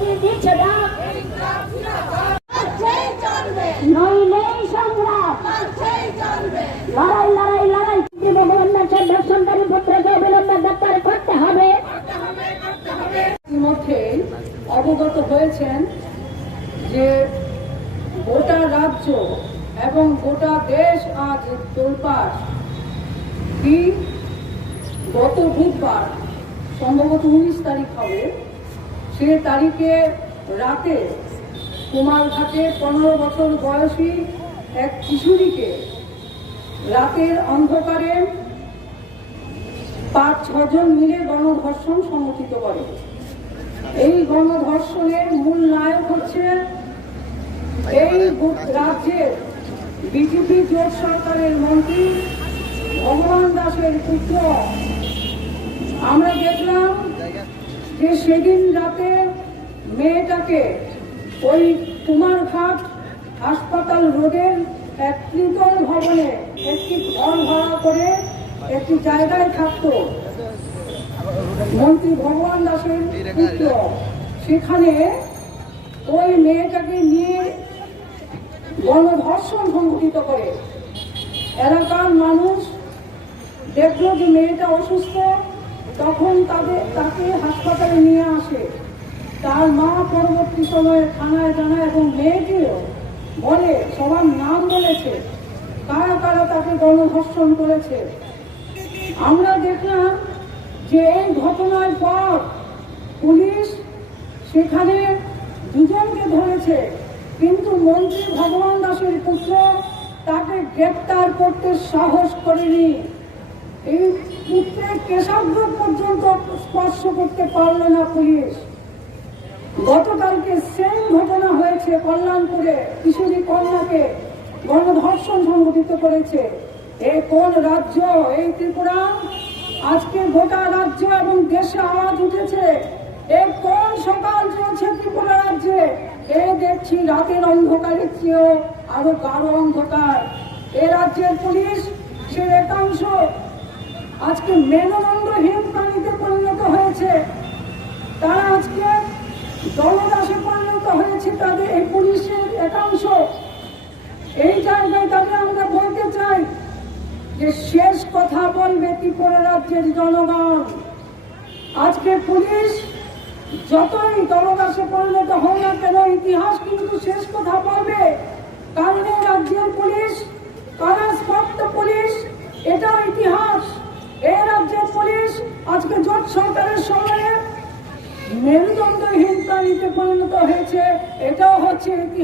মুক্তি দিচ্ছে না, নইলে সংগ্রাম, লড়াই লড়াই লড়াই দর্শনকারী পুত্রকে অবিলম্বে গ্রেপ্তার করতে হবে। ইতিমধ্যে অবগত হয়েছেন যে গোটা রাজ্য এবং গোটা দেশ আজ তোলপাড়। কি গত বুধবার সম্ভবত 19 তারিখ হবে, সে তারিখে রাতে কুমারঘাটে 15 বছর বয়সী এক কিশোরীকে রাতের অন্ধকারে 5-6 জন মিলে গণধর্ষণ সংঘটিত করে। এই গণধর্ষণের মূল নায়ক হচ্ছে এই রাজ্যের বিজেপি জোট সরকারের মন্ত্রী ভগবান দাসের পুত্র। আমরা দেখলাম যে সেদিন রাতে মেয়েটাকে ওই কুমারঘাট হাসপাতাল রোডের এক ত্রিতল ভবনে একটি ঘর ভাড়া করে একটি জায়গায় থাকত মন্ত্রী ভগবান দাসের পুত্র। সেখানে ওই মেয়েটাকে নিয়ে গণধর্ষণ সংঘটিত করে। এলাকার মানুষ দেখলো যে মেয়েটা অসুস্থ, তখন তাকে হাসপাতালে নিয়ে আসে। তার মা পরবর্তী সময়ে থানায় জানায় এবং মেয়েটিও বলে, সবার নাম বলেছে কারা কারা তাকে গণধর্ষণ করেছে। আমরা দেখলাম যে এই ঘটনার পর পুলিশ সেখানে 2 জনকে ধরেছে, কিন্তু মন্ত্রী ভগবান দাসের পুত্র তাকে গ্রেপ্তার করতে সাহস করেনি। এই পুত্রের কেশাগ্র পর্যন্ত স্পর্শ করতে পারল না পুলিশ। গতকালকে সেম ঘটনা হয়েছে কল্যাণপুরে, কিশোরী কন্যাকে গণধর্ষণ সংঘটিত করেছে। এ কোন রাজ্য? এই ত্রিপুরা। আজকে গোটা রাজ্য এবং দেশে আওয়াজ উঠেছে, এ কোন সকাল চলছে ত্রিপুরা রাজ্যে? এ দেখছি রাতের অন্ধকারের চেয়েও আরো গাঢ় অন্ধকার। এ রাজ্যের পুলিশ সে একাংশ আজকে মেরুদণ্ডহীন প্রাণীতে পরিণত হয়েছে। তারা আজকে দলদাসে পরিণত হয়েছে তাদের এই পুলিশের একাংশ। এই জায়গায় তাদের আমরা বলতে চাই যে শেষ কথা বলবে ত্রিপুরা রাজ্যের জনগণ। আজকে পুলিশ যতই দলদাসে পরিণত হোক না কেন, ইতিহাস কিন্তু শেষ কথা বলবে। কারণ এই রাজ্যের পুলিশ কারাস্পর্শ পুলিশ, এটা ইতিহাস। এই রাজ্যের পুলিশ আজকে জোট সরকারের সময়ে মেরুদণ্ডহীন প্রাণীতে পরিণত হয়েছে, এটাও হচ্ছে ইতিহাস।